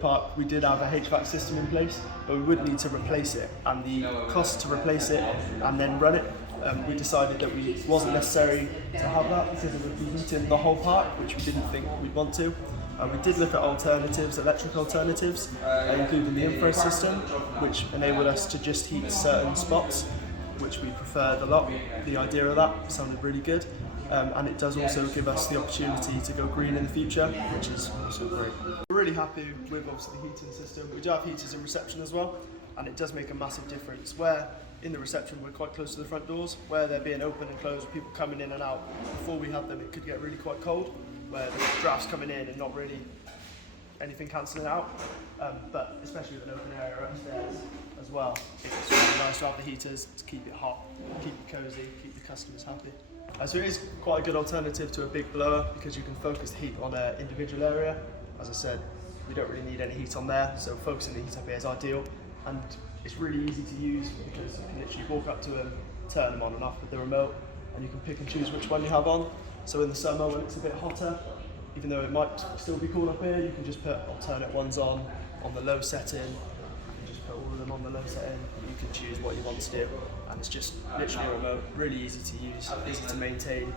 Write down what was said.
park we did have a HVAC system in place, but we would need to replace it, and the cost to replace it and then run it, we decided that it wasn't necessary to have that because it would be heating the whole park, which we didn't think we'd want to. We did look at alternatives, electric alternatives, including the infrared system, which enabled us to just heat certain spots, which we preferred a lot. The idea of that sounded really good, and it does also give us the opportunity to go green in the future, which is also great. We're really happy with obviously the heating system. We do have heaters in reception as well, and it does make a massive difference. Where in the reception we're quite close to the front doors, where they're being open and closed with people coming in and out. Before we had them, it could get really quite cold, where the drafts coming in and not really anything cancelling out, but especially with an open area upstairs as well, it's really nice to have the heaters to keep it hot, keep it cosy, keep the customers happy. So it is quite a good alternative to a big blower because you can focus the heat on an individual area. As I said, we don't really need any heat on there, so focusing the heat up here is ideal, and it's really easy to use because you can literally walk up to them, turn them on and off with the remote, and you can pick and choose which one you have on. So in the summer when it's a bit hotter, even though it might still be cool up here, you can just put alternate ones on the low setting. You can just put all of them on the low setting. You can choose what you want to do, and it's just literally a remote, really easy to use, easy to maintain.